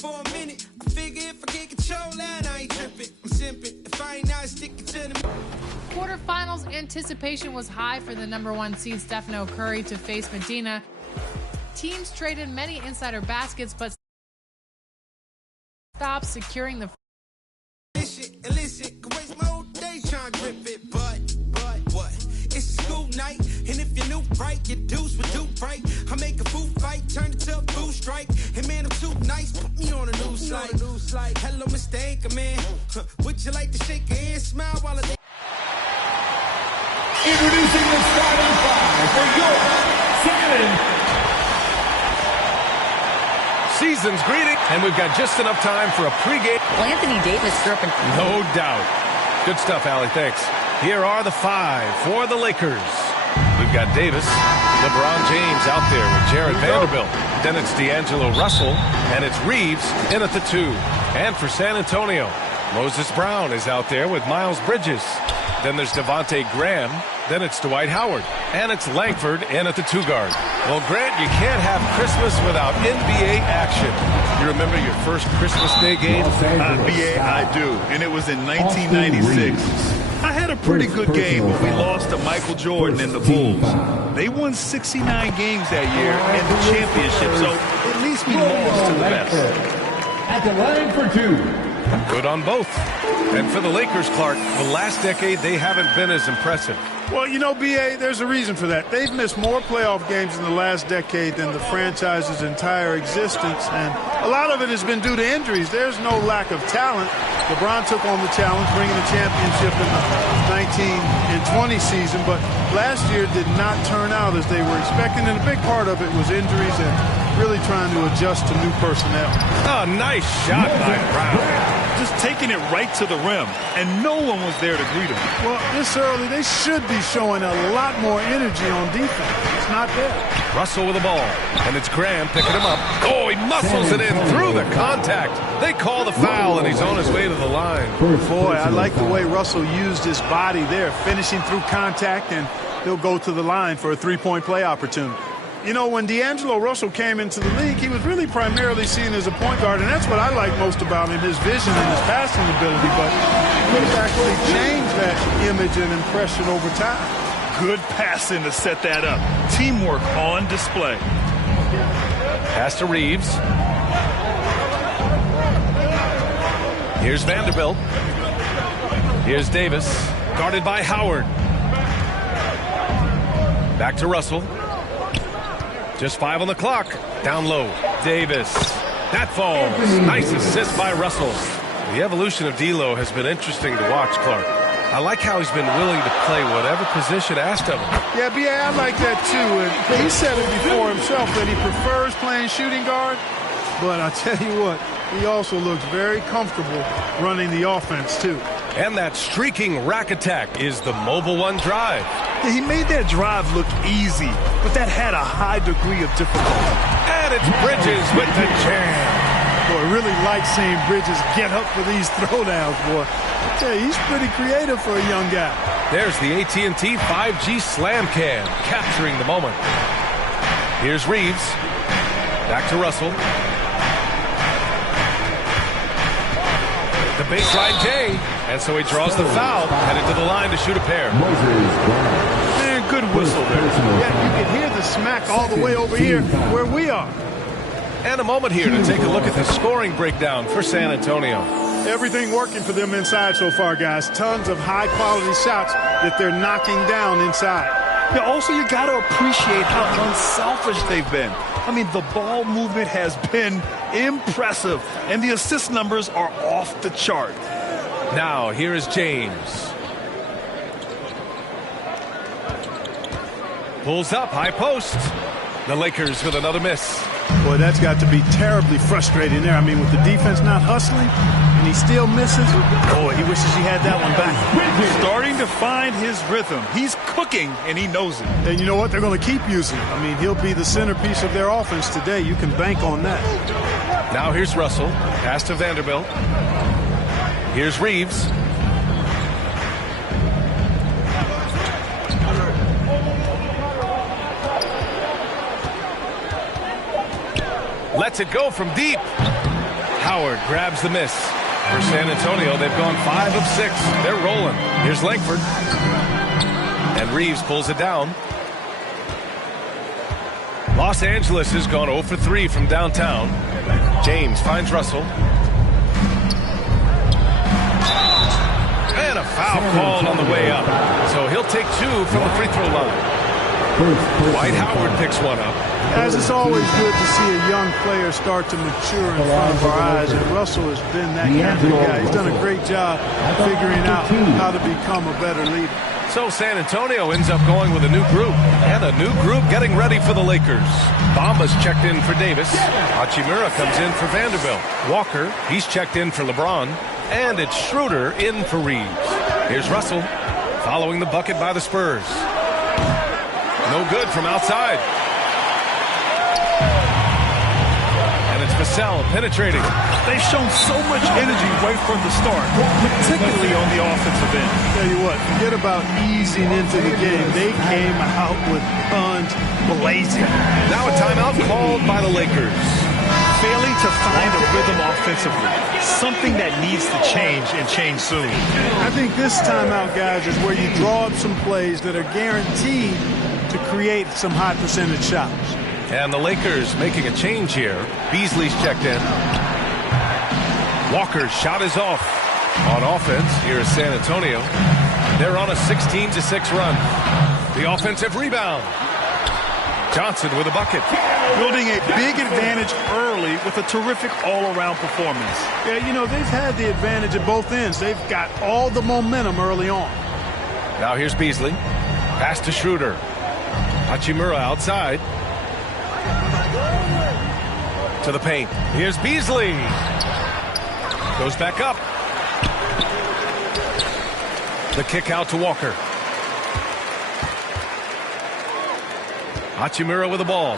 for a minute. I figure if I get control that, I ain't tripping. I'm simping. If I ain't not sticking to the quarterfinals anticipation was high for the #1 seed Stephen Curry to face Medina. Teams traded many insider baskets, but stopped securing the. Illicit, waste my whole day trying to grip it, but what? It's a school night, and if you're new, right, your deuce would do right. I make a food fight, turn it to a food strike, and man, I'm too nice, put me on a news slide. Hello, Mr. Anchorman, would you like to shake your hand, smile while I... Introducing the starting five for your Shannon. Season's greeting, and we've got just enough time for a pregame. Well, Anthony Davis grew up in... No doubt. Good stuff, Allie. Thanks. Here are the five for the Lakers. We've got Davis, LeBron James out there with Jared Vanderbilt. Then it's D'Angelo Russell, and it's Reeves in at the 2. And for San Antonio, Moses Brown is out there with Miles Bridges. Then there's Devontae Graham. Then it's Dwight Howard. And it's Langford in at the 2 guard. Well, Grant, you can't have Christmas without NBA action. You remember your first Christmas Day game? NBA, I do. And it was in 1996. I had a pretty good game, but we lost to Michael Jordan and the Bulls. They won 69 games that year and the championship, so at least we lost to the best. At the line for 2. Good on both. And for the Lakers, Clark, the last decade, they haven't been as impressive. Well, you know, B.A., there's a reason for that. They've missed more playoff games in the last decade than the franchise's entire existence, and a lot of it has been due to injuries. There's no lack of talent. LeBron took on the challenge, bringing the championship in the 19 and 20 season, but last year did not turn out as they were expecting, and a big part of it was injuries and really trying to adjust to new personnel. Oh, nice shot by Brown. Just taking it right to the rim, and no one was there to greet him. Well, this early, they should be showing a lot more energy on defense. It's not there. Russell with the ball, and it's Graham picking him up. Oh, he muscles it in through the contact. They call the foul, and he's on his way to the line. Boy, I like the way Russell used his body there, finishing through contact, and he'll go to the line for a three-point play opportunity. You know, when D'Angelo Russell came into the league, he was really primarily seen as a point guard, and that's what I like most about him, his vision and his passing ability, but he's actually changed that image and impression over time. Good passing to set that up. Teamwork on display. Pass to Reeves. Here's Vanderbilt. Here's Davis, guarded by Howard. Back to Russell. Just 5 on the clock. Down low. Davis. That falls. Nice assist by Russell. The evolution of D'Lo has been interesting to watch, Clark. I like how he's been willing to play whatever position asked of him. Yeah, B.A., I like that too. And he said it before himself that he prefers playing shooting guard. But I tell you what, he also looks very comfortable running the offense too. And that streaking rack attack is the Mobile One drive. Yeah, he made that drive look easy, but that had a high degree of difficulty. And it's Bridges with the jam. Boy, really like seeing Bridges get up for these throwdowns, boy. I tell you, he's pretty creative for a young guy. There's the AT&T 5G Slam Cam, capturing the moment. Here's Reeves. Back to Russell. The baseline J, and so he draws the foul, headed to the line to shoot a pair. Man, good whistle there. Yeah, you can hear the smack all the way over here where we are. And a moment here to take a look at the scoring breakdown for San Antonio. Everything working for them inside so far, guys. Tons of high-quality shots that they're knocking down inside. Yeah, also, you got to appreciate how unselfish they've been. I mean, the ball movement has been impressive, and the assist numbers are off the chart. Now, here is James. Pulls up, high post. The Lakers with another miss. Boy, that's got to be terribly frustrating there. I mean, with the defense not hustling, and he still misses. Boy, he wishes he had that one back. Starting to find his rhythm. He's cooking, and he knows it. And you know what? They're going to keep using him. I mean, he'll be the centerpiece of their offense today. You can bank on that. Now here's Russell. Pass to Vanderbilt. Here's Reeves. Lets it go from deep. Howard grabs the miss. For San Antonio, they've gone 5 of 6. They're rolling. Here's Langford. And Reeves pulls it down. Los Angeles has gone 0 for 3 from downtown. James finds Russell. And a foul called on the way up. So he'll take 2 from the free throw line. Dwight Howard picks one up. As it's always good to see a young player start to mature in front of our eyes, and Russell has been that kind of guy. He's done a great job figuring out how to become a better leader. So San Antonio ends up going with a new group, and a new group getting ready for the Lakers. Bamba's checked in for Davis. Hachimura comes in for Vanderbilt. Walker, he's checked in for LeBron. And it's Schroeder in for Reeves. Here's Russell following the bucket by the Spurs. No good from outside. And it's Vassell penetrating. They've shown so much energy right from the start, particularly on the offensive end. Tell you what, forget about easing into the game. They came out with guns blazing. Now a timeout called by the Lakers. Failing to find a rhythm offensively, something that needs to change and change soon. I think this timeout, guys, is where you draw up some plays that are guaranteed to create some high percentage shots. And the Lakers making a change here. Beasley's checked in. Walker's shot is off. On offense, here is San Antonio. They're on a 16-6 run. The offensive rebound. Johnson with a bucket. Building a big advantage early with a terrific all-around performance. Yeah, you know, they've had the advantage at both ends. They've got all the momentum early on. Now here's Beasley. Pass to Schroeder. Hachimura outside. To the paint. Here's Beasley. Goes back up. The kick out to Walker. Hachimura with the ball.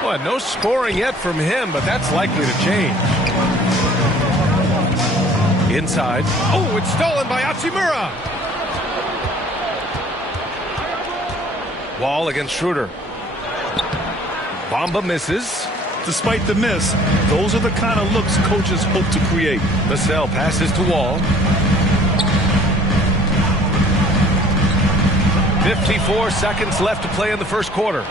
Boy, no scoring yet from him, but that's likely to change. Inside. Oh, it's stolen by Hachimura. Wall against Schroeder. Bamba misses. Despite the miss, those are the kind of looks coaches hope to create. Vassell passes to Wall. 54 seconds left to play in the first quarter.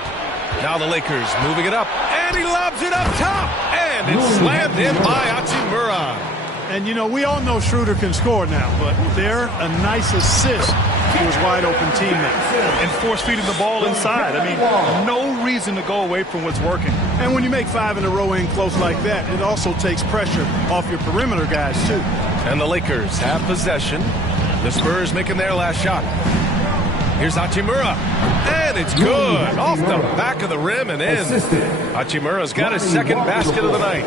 Now the Lakers moving it up. And he lobs it up top. And it's slammed in by Hachimura. And, you know, we all know Schroeder can score now, but they're a nice assist to his wide-open teammate. And force-feeding the ball inside. I mean, no reason to go away from what's working. And when you make 5 in a row in close like that, it also takes pressure off your perimeter guys, too. And the Lakers have possession. The Spurs making their last shot. Here's Hachimura. And it's good. Off the back of the rim and in. Hachimura's got his second basket of the night.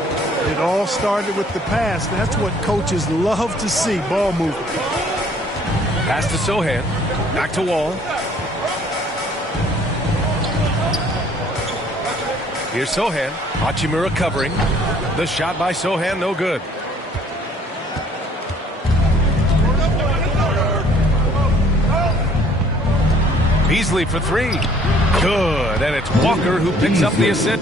It all started with the pass. That's what coaches love to see, ball movement. Pass to Sohan. Back to Wall. Here's Sohan. Hachimura covering. The shot by Sohan, no good. Beasley for 3. Good. And it's Walker who picks up the assist.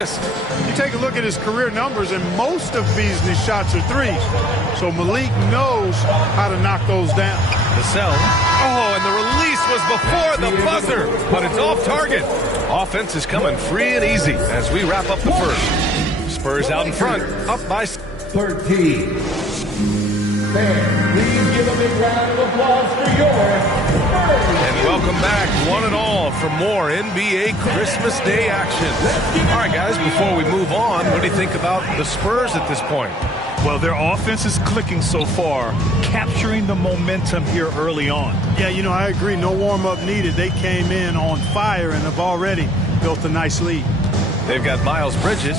You take a look at his career numbers, and most of Beasley's shots are threes. So Malik knows how to knock those down. Vassell. Oh, and the release was before the buzzer, but it's off target. Offense is coming free and easy as we wrap up the first. Spurs out in front, up by 13. Fans, please give a big round of applause for your Spurs. And welcome back, one and all, for more NBA Christmas Day action. All right, guys, before we move on, what do you think about the Spurs at this point? Well, their offense is clicking so far, capturing the momentum here early on. Yeah, you know, I agree. No warm-up needed. They came in on fire and have already built a nice lead. They've got Miles Bridges.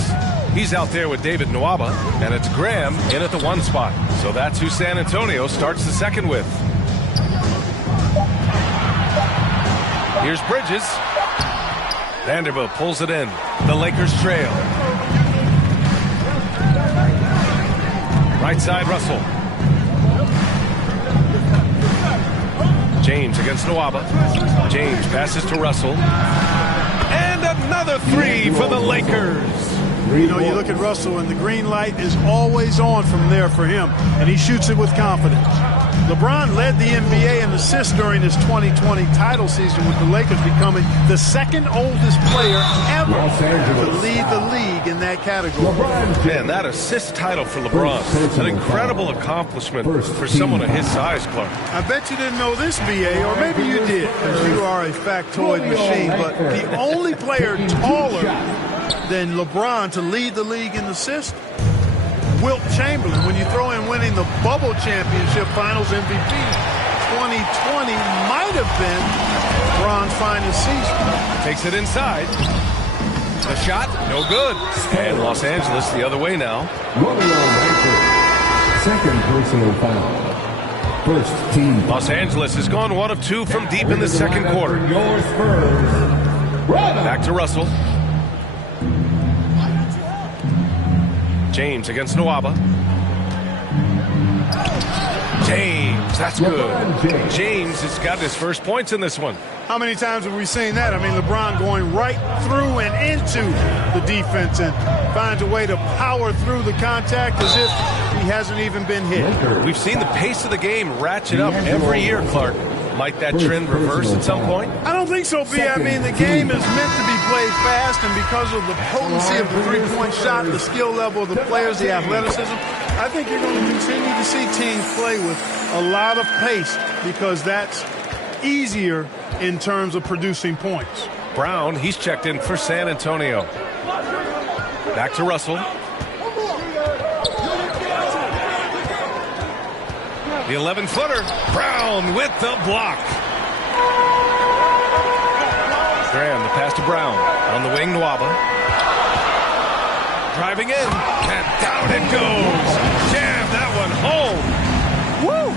He's out there with David Nwaba, and it's Graham in at the 1 spot. So that's who San Antonio starts the second with. Here's Bridges. Vanderbilt pulls it in. The Lakers trail. Right side, Russell. James against Nwaba. James passes to Russell. Another three for the Lakers. You know, you look at Russell, and the green light is always on from there for him, and he shoots it with confidence. LeBron led the NBA in assists during his 2020 title season, with the Lakers becoming the second oldest player ever to lead the league in that category. Man, that assist title for LeBron, an incredible accomplishment for someone of his size, Clark. I bet you didn't know this, BA, or maybe you did, because you are a factoid machine, but the only player taller than LeBron to lead the league in assists, Wilt Chamberlain. When you throw in winning the Bubble Championship Finals MVP, 2020 might have been LeBron's finest season. Takes it inside. The shot, no good. And Los Angeles the other way now. Second personal foul. First team. Los Angeles has gone 1 of 2 from deep in the second quarter. Your Spurs. Back to Russell. James against Nwaba. James, that's good. James has got his first points in this one. How many times have we seen that? I mean, LeBron going right through and into the defense and finds a way to power through the contact as if he hasn't even been hit. We've seen the pace of the game ratchet up every year, Clark. Might that trend reverse at some point? I don't think so, B. I mean, the game is meant to be played fast, and because of the potency of the three-point shot, the skill level of the players, the athleticism, I think you're going to continue to see teams play with a lot of pace because that's easier in terms of producing points. Brown, he's checked in for San Antonio. Back to Russell. The 11-footer. Brown with the block. Graham, the pass to Brown. On the wing, Nwaba. Driving in. And down it goes. Jam that one home. Woo!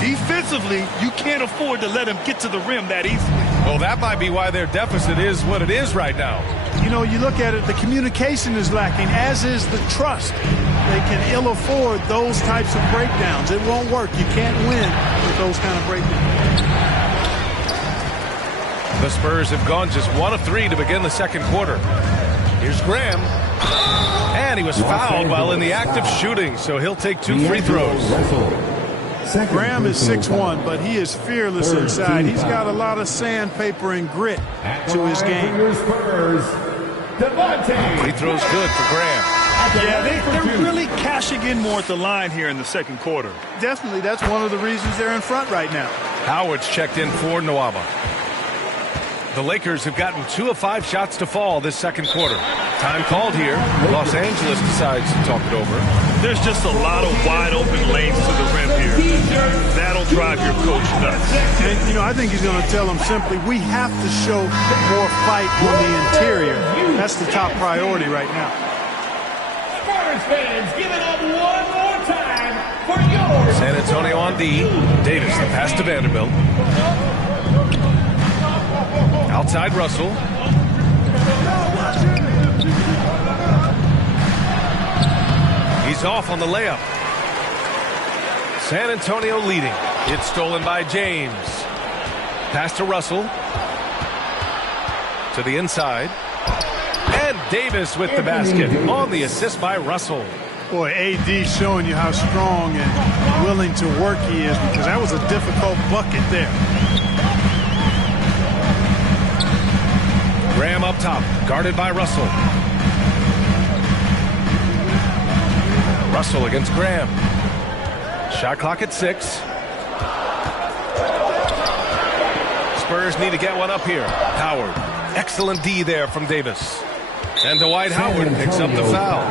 Defensively, you can't afford to let him get to the rim that easily. Well, that might be why their deficit is what it is right now. You know, you look at it, the communication is lacking, as is the trust. They can ill afford those types of breakdowns. It won't work. You can't win with those kind of breakdowns. The Spurs have gone just 1 of 3 to begin the second quarter. Here's Graham. And he was fouled while in the act of shooting, so he'll take 2 free throws. Graham is 6'1", but he is fearless inside. He's got a lot of sandpaper and grit to his game. Free throws good for Graham. Yeah, they're really cashing in more at the line here in the second quarter. Definitely, that's one of the reasons they're in front right now. Howard's checked in for Nwaba. The Lakers have gotten 2 of 5 shots to fall this second quarter. Time called here. Los Angeles decides to talk it over. There's just a lot of wide open lanes to the rim here. That'll drive your coach nuts. And, you know, I think he's going to tell them simply, we have to show more fight on the interior. That's the top priority right now. Spurs fans, give it up one more time for yours. San Antonio on D. Davis, the pass to Vanderbilt. Outside Russell. He's off on the layup. San Antonio leading. It's stolen by James. Pass to Russell. To the inside. And Davis with the basket on the assist by Russell. Boy, AD showing you how strong and willing to work he is, because that was a difficult bucket there. Graham up top, guarded by Russell. Russell against Graham. Shot clock at 6. Spurs need to get one up here. Howard, excellent D there from Davis. And Dwight Howard picks up the foul.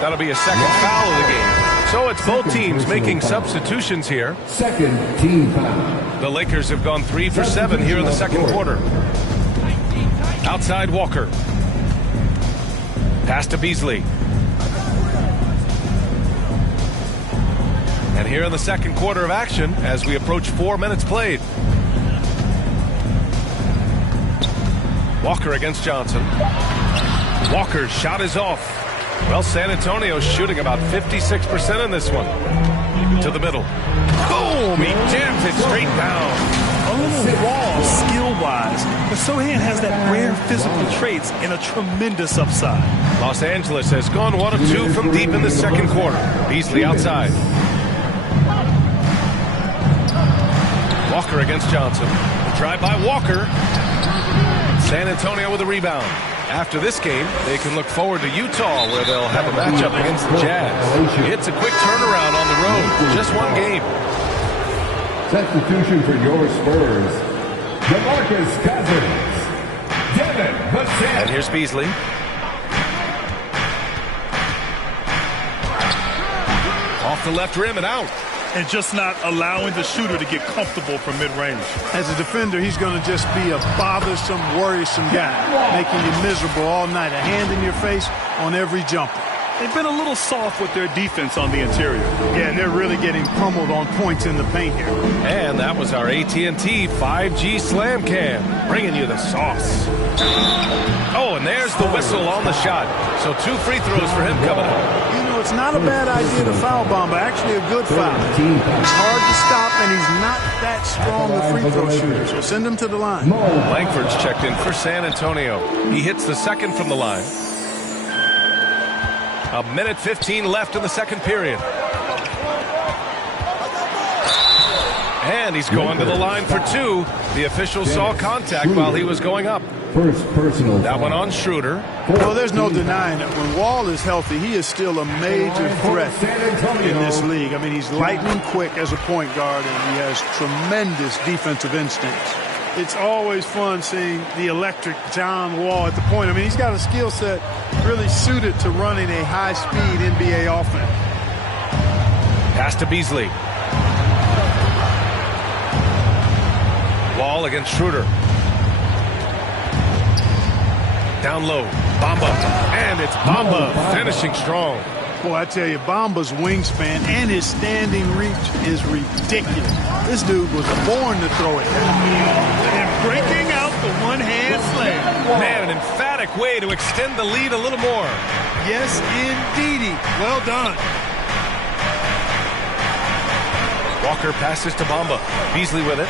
That'll be a second foul of the game. So it's both teams making substitutions here. Second team foul. The Lakers have gone 3 for 7 here in the second quarter. Outside Walker. Pass to Beasley. And here in the second quarter of action as we approach 4 minutes played. Walker against Johnson. Walker's shot is off. Well, San Antonio's shooting about 56% in this one. To the middle. Boom! He jams it straight down. A little raw skill-wise, but Sochan has that rare physical traits and a tremendous upside. Los Angeles has gone 1 of 2 from deep in the second quarter. Beasley outside. Walker against Johnson. The drive by Walker. San Antonio with a rebound. After this game, they can look forward to Utah, where they'll have a matchup against the Jazz. It's a quick turnaround on the road. Just one game. Substitution for your Spurs. DeMarcus Cousins. Devin Vassell. And here's Beasley. Off the left rim and out. And just not allowing the shooter to get comfortable from mid-range. As a defender, he's going to just be a bothersome, worrisome guy, making you miserable all night, a hand in your face on every jumper. They've been a little soft with their defense on the interior. Yeah, and they're really getting pummeled on points in the paint here. And that was our AT&T 5G Slam Cam, bringing you the sauce. Oh, and there's the whistle on the shot. So 2 free throws for him coming up. You know, it's not a bad idea to foul Bamba. Actually, a good foul. It's hard to stop, and he's not that strong a free throw shooter. So send him to the line. Langford's checked in for San Antonio. He hits the second from the line. 1:15 left in the second period. And he's going to the line for 2. The official saw contact while he was going up. First personal. That one on Schroeder. Well, there's no denying that when Wall is healthy, he is still a major threat in this league. I mean, he's lightning quick as a point guard, and he has tremendous defensive instincts. It's always fun seeing the electric John Wall at the point. I mean, he's got a skill set really suited to running a high-speed NBA offense. Pass to Beasley. Wall against Schroeder. Down low. Bamba. And it's Bamba finishing strong. Boy, I tell you, Bamba's wingspan and his standing reach is ridiculous. This dude was born to throw it down. And breaking out the one-hand slam. Man, an emphatic way to extend the lead a little more. Yes, indeedy. Well done. Walker passes to Bamba. Beasley with it.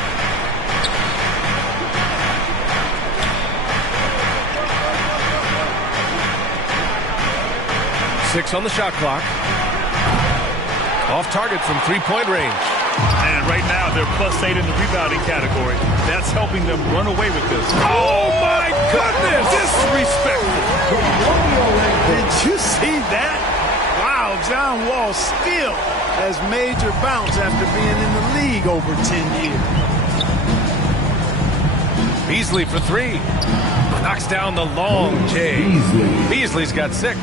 Six on the shot clock. Off target from three-point range. And right now, they're +8 in the rebounding category. That's helping them run away with this. Oh, my goodness! Disrespectful. Did you see that? Wow, John Wall still has major bounce after being in the league over 10 years. Beasley for 3. Knocks down the long J. Beasley's got 6.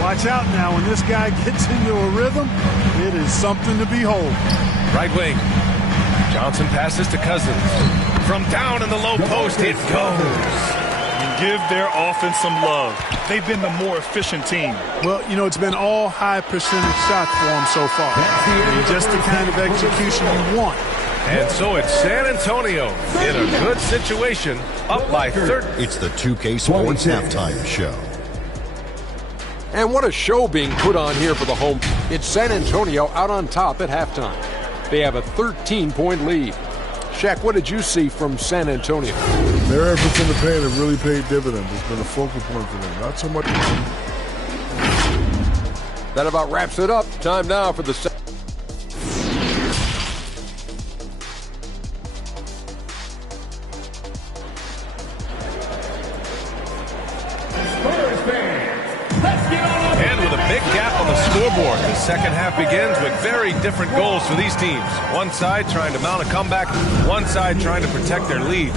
Watch out now. When this guy gets into a rhythm, it is something to behold. Right wing. Johnson passes to Cousins. From down in the low post, it goes. Give their offense some love. They've been the more efficient team. Well, you know, it's been all high percentage shots for them so far. And just the kind of execution you want. And so it's San Antonio in a good situation, up by 30. It's the 2K Sports Halftime Show. And what a show being put on here for the home. It's San Antonio out on top at halftime. They have a 13-point lead. Shaq, what did you see from San Antonio? Their efforts in the paint have really paid dividends. It's been a focal point for them. Not so much. That about wraps it up. Time now for the And with a big gap on the scoreboard, the second half begins with very different goals for these teams. One side trying to mount a comeback, one side trying to protect their lead.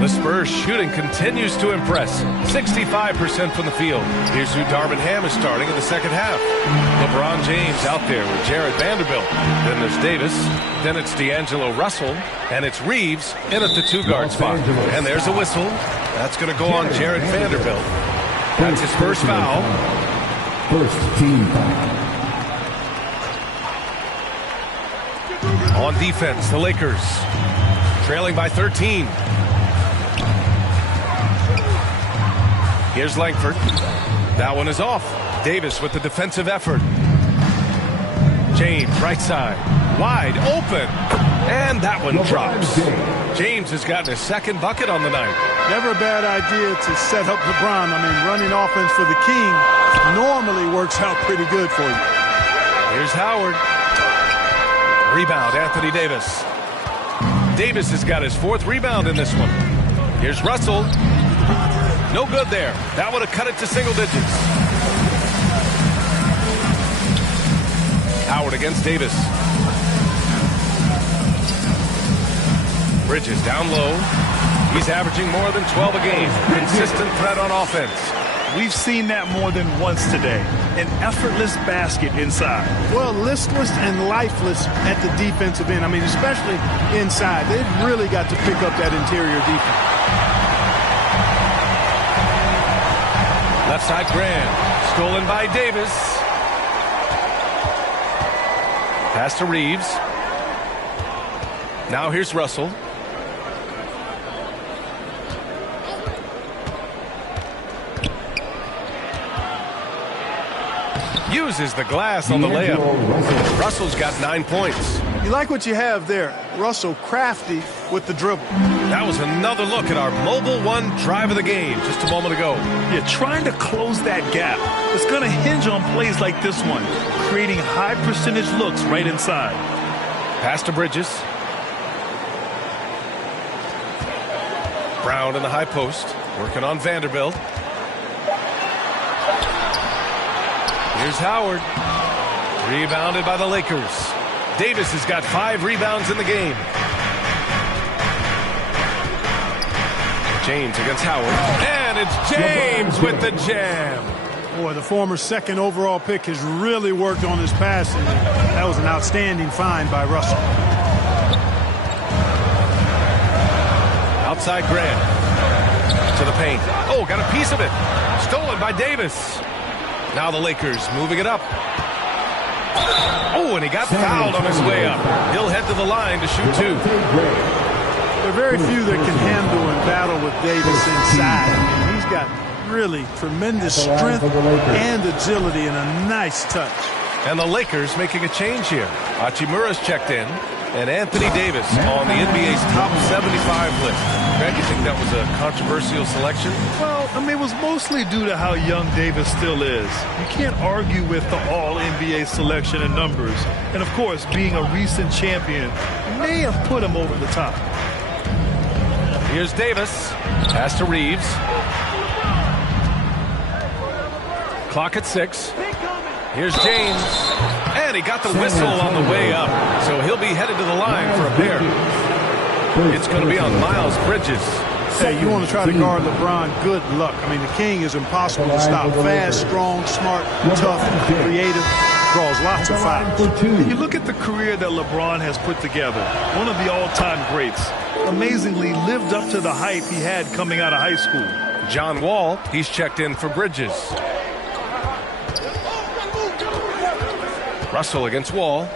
The Spurs shooting continues to impress. 65% from the field. Here's who Darvin Ham is starting in the second half. LeBron James out there with Jared Vanderbilt. Then there's Davis. Then it's D'Angelo Russell. And it's Reeves in at the 2-guard spot. And there's a whistle. That's going to go on Jared Vanderbilt. That's his first foul. First team foul. On defense, the Lakers trailing by 13. Here's Langford. That one is off. Davis with the defensive effort. James, right side. Wide open. And that one drops. James has gotten his second bucket on the night. Never a bad idea to set up LeBron. I mean, running offense for the King normally works out pretty good for you. Here's Howard. Rebound, Anthony Davis. Davis has got his 4th rebound in this one. Here's Russell. No good there. That would have cut it to single digits. Howard against Davis. Bridges down low. He's averaging more than 12 a game. Consistent threat on offense. We've seen that more than once today. An effortless basket inside. Well, listless and lifeless at the defensive end. I mean, especially inside. They've really got to pick up that interior defense. Left side Graham. Stolen by Davis. Pass to Reeves. Now here's Russell. Uses the glass on the layup. Russell's got 9 points. You like what you have there. Russell crafty with the dribble. That was another look at our Mobile One drive of the game just a moment ago. Yeah, trying to close that gap. It's going to hinge on plays like this one, creating high percentage looks right inside. Pass to Bridges. Brown in the high post, working on Vanderbilt. Here's Howard. Rebounded by the Lakers. Davis has got 5 rebounds in the game. James against Howard. And it's James with the jam. Boy, the former 2nd overall pick has really worked on his passing. That was an outstanding find by Russell. Outside Graham. To the paint. Oh, got a piece of it. Stolen by Davis. Now the Lakers moving it up. Oh, and he got fouled on his way up. He'll head to the line to shoot 2. There are very few that can handle and battle with Davis inside. I mean, he's got really tremendous strength and agility and a nice touch. And the Lakers making a change here. Hachimura's checked in. And Anthony Davis on the NBA's top 75 list. Greg, you think that was a controversial selection? Well, I mean, it was mostly due to how young Davis still is. You can't argue with the all-NBA selection and numbers. And, of course, being a recent champion may have put him over the top. Here's Davis. Pass to Reeves. Clock at 6. Here's James. And he got the whistle on the way up. So he'll be headed to the line for a pair. It's going to be on Miles Bridges. Hey, you want to try to guard LeBron, good luck. I mean, the King is impossible to stop. Fast, strong, smart, tough, creative, draws lots of fouls. You look at the career that LeBron has put together. One of the all-time greats. Amazingly lived up to the hype he had coming out of high school. John Wall, he's checked in for Bridges. Russell against Wall.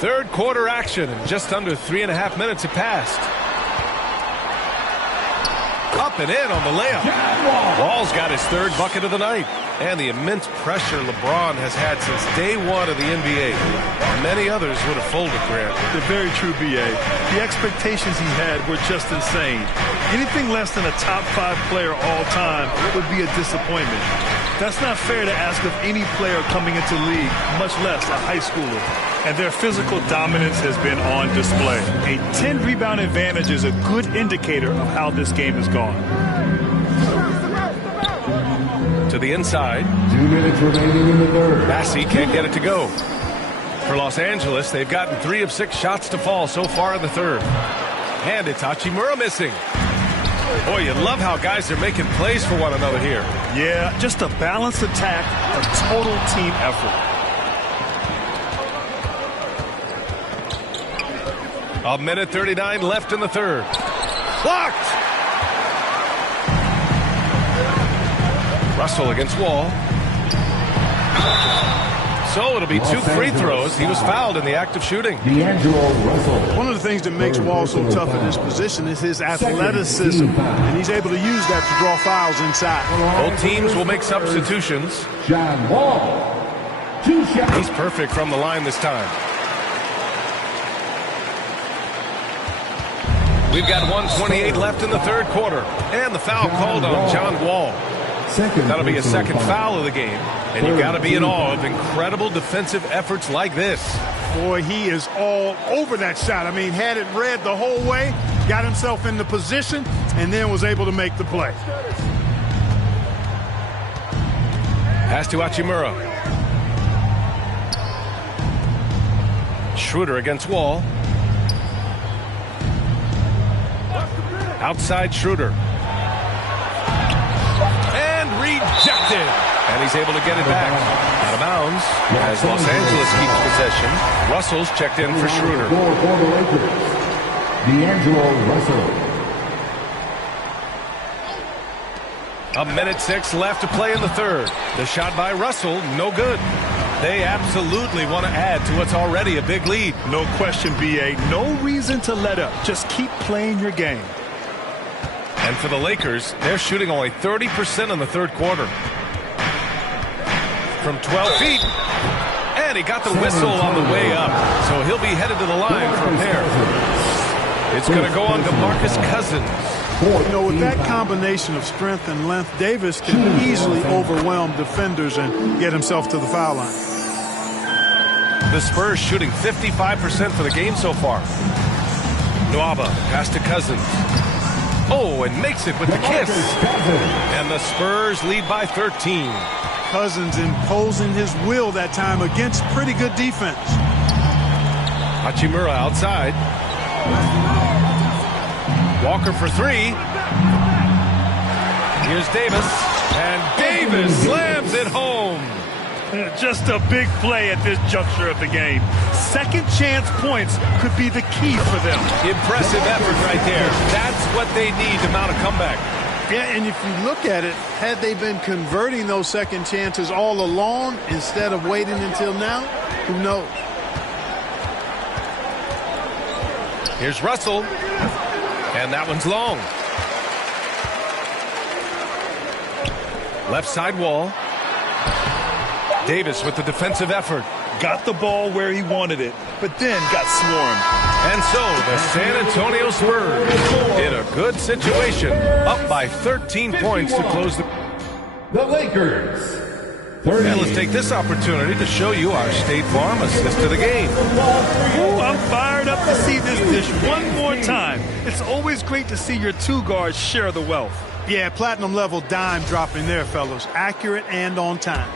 Third quarter action, and just under 3.5 minutes have passed. Up and in on the layup. Wall's got his 3rd bucket of the night. And the immense pressure LeBron has had since day 1 of the NBA. Many others would have folded, Grant. They're very true, B.A. The expectations he had were just insane. Anything less than a top 5 player all time would be a disappointment. That's not fair to ask of any player coming into the league, much less a high schooler. And their physical dominance has been on display. A 10-rebound advantage is a good indicator of how this game has gone. To the inside. 2 minutes remaining in the third. Massey can't get it to go. For Los Angeles, they've gotten 3 of 6 shots to fall so far in the third. And it's Hachimura missing. Boy, you love how guys are making plays for one another here. Yeah, just a balanced attack, a total team effort. A minute 39 left in the third. Blocked! Russell against Wall. So it'll be 2 free throws. He was fouled in the act of shooting. D'Angelo Russell. One of the things that makes Wall so tough in this position is his athleticism, and he's able to use that to draw fouls inside. Both teams will make substitutions. John Wall. 2 shots. He's perfect from the line this time. We've got 1:28 left in the third quarter. And the foul called on John Wall. That'll be a second foul of the game. And you got to be in awe of incredible defensive efforts like this. Boy, he is all over that shot. I mean, had it read the whole way, got himself in the position, and then was able to make the play. Pass to Hachimura. Schroeder against Wall. Outside Schroeder. And rejected. And he's able to get it back. Out of bounds as Los Angeles keeps possession. Russell's checked in for Schroeder. D'Angelo Russell. 1:06 left to play in the third. The shot by Russell, no good. They absolutely want to add to what's already a big lead. No question, B.A. No reason to let up. Just keep playing your game. And for the Lakers, they're shooting only 30% in the third quarter. From 12 feet. And he got the whistle on the way up. So he'll be headed to the line from there. It's going to go on to Marcus Cousins. You know, with that combination of strength and length, Davis can easily overwhelm defenders and get himself to the foul line. The Spurs shooting 55% for the game so far. Nwaba, pass to Cousins. Oh, and makes it with the kiss. And the Spurs lead by 13. Cousins imposing his will that time against pretty good defense. Hachimura outside. Walker for three. Here's Davis. And Davis slams it home. Just a big play at this juncture of the game. Second chance points could be the key for them. Impressive effort right there. That's what they need to mount a comeback. Yeah, and if you look at it, had they been converting those second chances all along instead of waiting until now, who knows? Here's Russell. And that one's long. Left side Wall. Davis with the defensive effort. Got the ball where he wanted it, but then got swarmed. And so the San Antonio Spurs in a good situation, up by 13 points to close the Lakers. And let's take this opportunity to show you our State Farm assist to the game. Ooh, I'm fired up to see this dish one more time. It's always great to see your two guards share the wealth. Yeah, platinum level dime dropping there, fellas. Accurate and on time.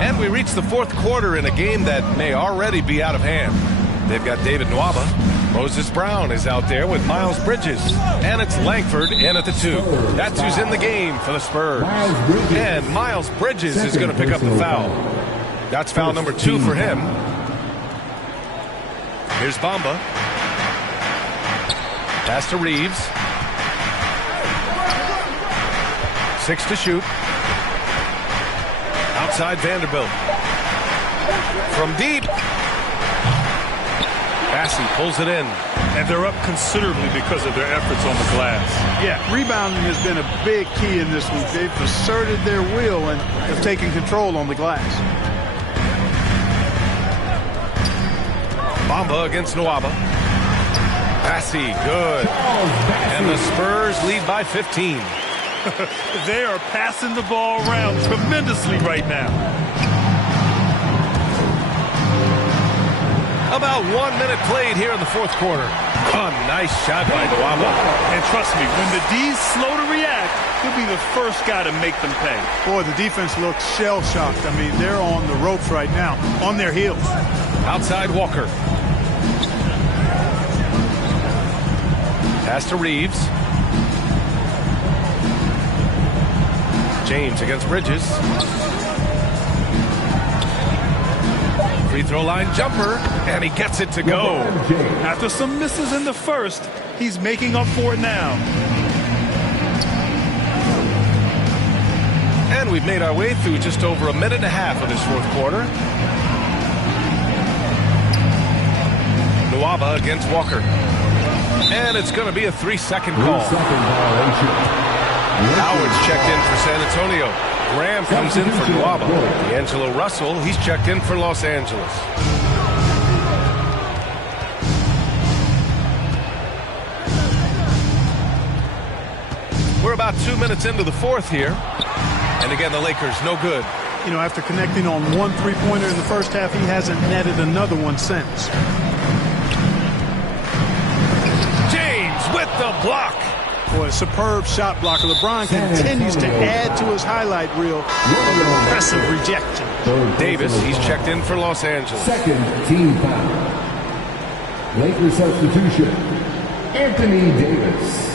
And we reach the fourth quarter in a game that may already be out of hand. They've got David Nwaba. Moses Brown is out there with Miles Bridges. And it's Langford in at the 2. That's who's in the game for the Spurs. And Miles Bridges is going to pick up the foul. That's foul number 2 for him. Here's Bamba. Pass to Reeves. 6 to shoot. Outside Vanderbilt. From deep. Bassey pulls it in. And they're up considerably because of their efforts on the glass. Yeah, rebounding has been a big key in this one. They've asserted their will and have taken control on the glass. Bamba against Nwaba. Bassey, good. And the Spurs lead by 15. They are passing the ball around tremendously right now. About 1 minute played here in the fourth quarter. A nice shot by Nwaba. And trust me, when the D's slow to react, he'll be the first guy to make them pay. Boy, the defense looks shell-shocked. I mean, they're on the ropes right now, on their heels. Outside Walker. Pass to Reeves. James against Bridges. Free throw line jumper, and he gets it to go. After some misses in the first, he's making up for it now. And we've made our way through just over a minute and a half of this fourth quarter. Nwaba against Walker. And it's going to be a 3-second call. Howard's checked in for San Antonio. Graham comes in for Nwaba. D'Angelo Russell, he's checked in for Los Angeles. We're about 2 minutes into the fourth here. And again, the Lakers, no good. You know, after connecting on one three-pointer in the first half, he hasn't netted another one since. James with the block. Boy, a superb shot blocker. LeBron continues to add to his highlight reel. Impressive rejection. Davis, he's checked in for Los Angeles. Second team foul. Lakers substitution, Anthony Davis.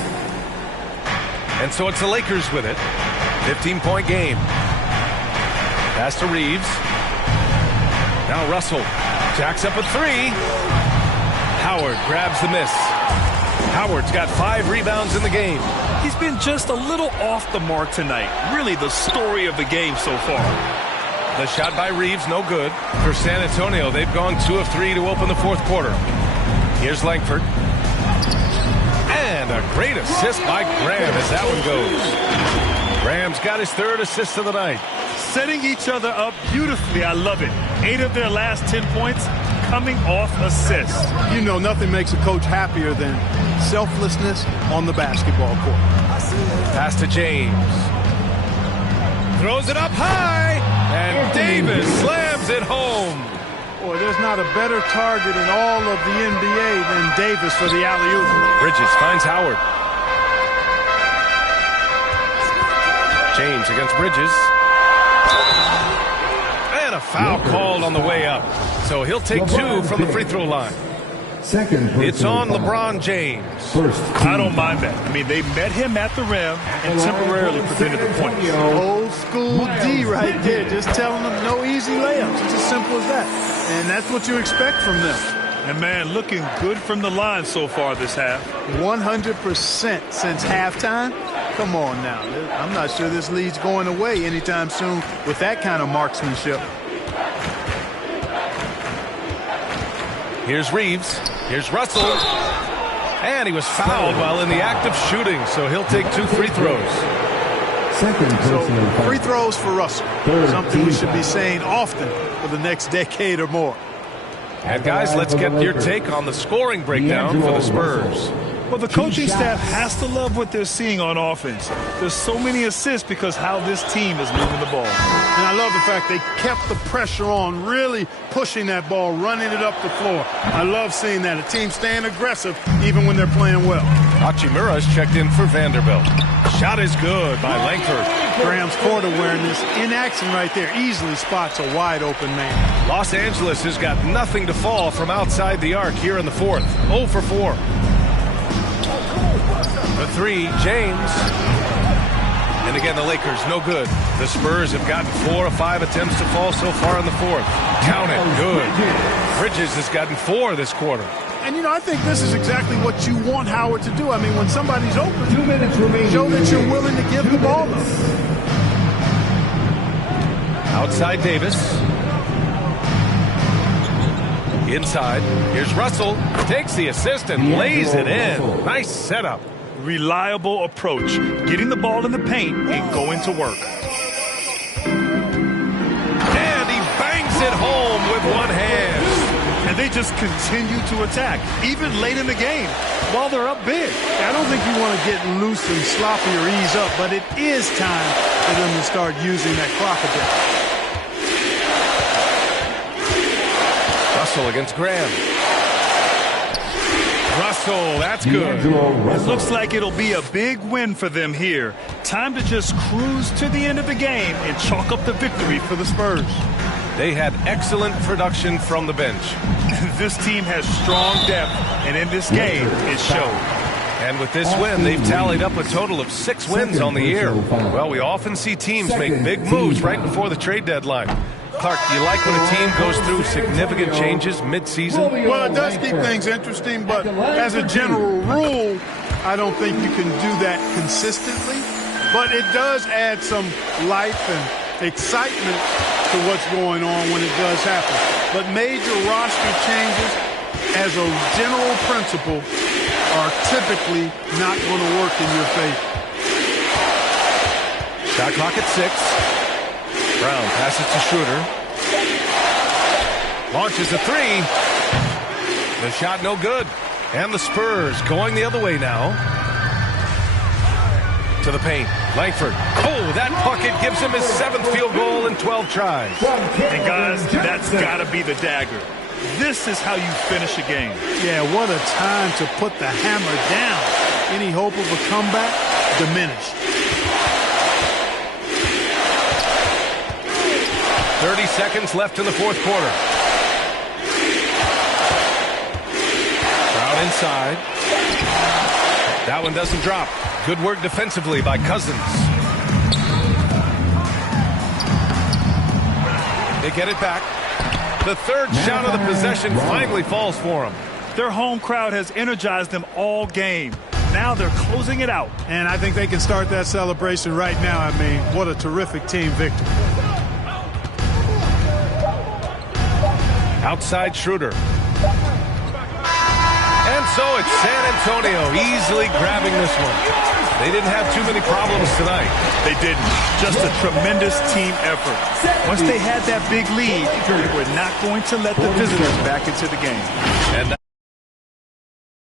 And so it's the Lakers with it. 15-point game. Pass to Reeves. Now Russell jacks up a three. Howard grabs the miss. Howard's got 5 rebounds in the game. He's been just a little off the mark tonight. Really the story of the game so far. The shot by Reeves, no good. For San Antonio, they've gone 2 of 3 to open the fourth quarter. Here's Langford. And a great assist by Graham as that one goes. Graham's got his 3rd assist of the night. Setting each other up beautifully. I love it. 8 of their last 10 points coming off assists. You know, nothing makes a coach happier than selflessness on the basketball court. Pass to James. Throws it up high. And Davis slams it home. Boy, there's not a better target in all of the NBA than Davis for the alley-oop. Bridges finds Howard. James against Bridges. And a foul called on the way up. So he'll take 2 from the free throw line. Second. It's on LeBron James. I don't mind that. I mean, they met him at the rim and temporarily prevented the points. Old school D right there. Just telling them no easy layups. It's as simple as that. And that's what you expect from them. And, man, looking good from the line so far this half. 100% since halftime. Come on now. I'm not sure this lead's going away anytime soon with that kind of marksmanship. Here's Reeves. Here's Russell. And he was fouled while in the act of shooting, so he'll take 2 free throws. So free throws for Russell. Something we should be saying often for the next decade or more. And guys, let's get your take on the scoring breakdown for the Spurs. Well, the coaching staff has to love what they're seeing on offense. There's so many assists because how this team is moving the ball. And I love the fact they kept the pressure on, really pushing that ball, running it up the floor. I love seeing that. A team staying aggressive even when they're playing well. Hachimura's checked in for Vanderbilt. Shot is good by Langford. Graham's court awareness in action right there. Easily spots a wide open man. Los Angeles has got nothing to fall from outside the arc here in the fourth. 0 for 4. The 3, James. And again, the Lakers, no good. The Spurs have gotten 4 of 5 attempts to fall so far in the fourth. Count it, good. Bridges has gotten 4 this quarter. And, you know, I think this is exactly what you want Howard to do. I mean, when somebody's open, 2 minutes remaining. show that you're willing to give the ball up. Outside Davis. Inside. Here's Russell. Takes the assist and lays it in. Nice setup. Reliable approach. Getting the ball in the paint and going to work. And he bangs it home with one hand. And they just continue to attack, even late in the game, while they're up big. I don't think you want to get loose and sloppy or ease up, but it is time for them to start using that clock a bit. Russell against Graham. Russell, that's good. It looks like it'll be a big win for them here. Time to just cruise to the end of the game and chalk up the victory for the Spurs. They had excellent production from the bench. This team has strong depth, and in this game, it showed. And with this win, they've tallied up a total of 6 wins on the year. Well, we often see teams make big moves right before the trade deadline. Clark, do you like when a team goes through significant changes mid-season? Well, it does keep things interesting, but as a general rule, I don't think you can do that consistently. But it does add some life and excitement to what's going on when it does happen. But major roster changes, as a general principle, are typically not going to work in your favor. Shot clock at 6. Brown passes to Schroeder. Launches a 3. The shot no good. And the Spurs going the other way now. to the paint. Langford. Oh, that bucket gives him his 7th field goal in 12 tries. And guys, that's got to be the dagger. This is how you finish a game. Yeah, what a time to put the hammer down. Any hope of a comeback diminished. 30 seconds left in the fourth quarter. Crowd inside. That one doesn't drop. Good work defensively by Cousins. They get it back. The third shot of the possession finally falls for them. Their home crowd has energized them all game. Now they're closing it out. And I think they can start that celebration right now. I mean, what a terrific team victory. Outside Schroeder. And so it's San Antonio easily grabbing this one. They didn't have too many problems tonight. They didn't. Just a tremendous team effort. Once they had that big lead, they were not going to let the visitors back into the game. And